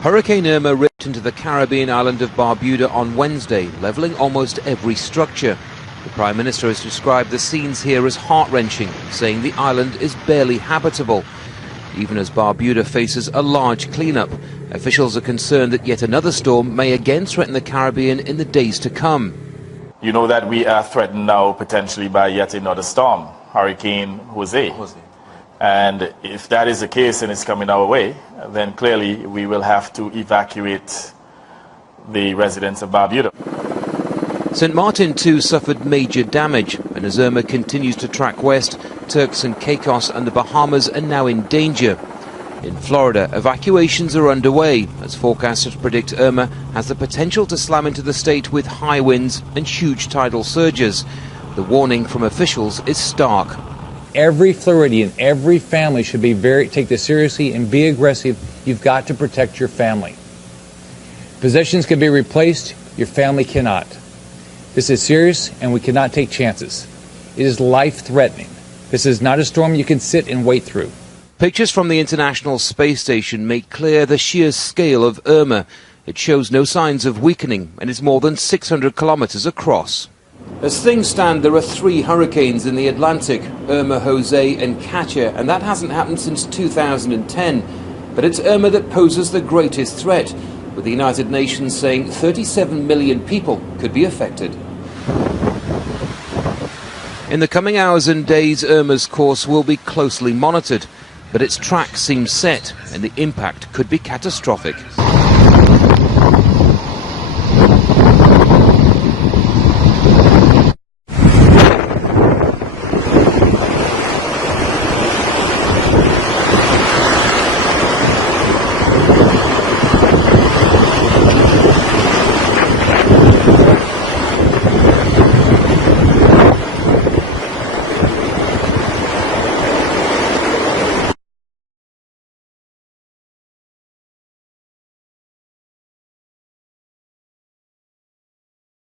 Hurricane Irma ripped into the Caribbean island of Barbuda on Wednesday, levelling almost every structure. The Prime Minister has described the scenes here as heart-wrenching, saying the island is barely habitable. Even as Barbuda faces a large clean-up, officials are concerned that yet another storm may again threaten the Caribbean in the days to come. You know that we are threatened now potentially by yet another storm, Hurricane Jose. And if that is the case and it's coming our way, then clearly we will have to evacuate the residents of Barbuda. St. Martin too suffered major damage, and as Irma continues to track west, Turks and Caicos and the Bahamas are now in danger. In Florida, evacuations are underway, as forecasters predict Irma has the potential to slam into the state with high winds and huge tidal surges. The warning from officials is stark. Every Floridian, every family should take this seriously and be aggressive. You've got to protect your family. Possessions can be replaced, your family cannot. This is serious and we cannot take chances. It is life-threatening. This is not a storm you can sit and wait through. Pictures from the International Space Station make clear the sheer scale of Irma. It shows no signs of weakening and is more than 600 kilometers across. As things stand, there are 3 hurricanes in the Atlantic, Irma, Jose and Katia, and that hasn't happened since 2010. But it's Irma that poses the greatest threat, with the United Nations saying 37 million people could be affected. In the coming hours and days, Irma's course will be closely monitored, but its track seems set and the impact could be catastrophic.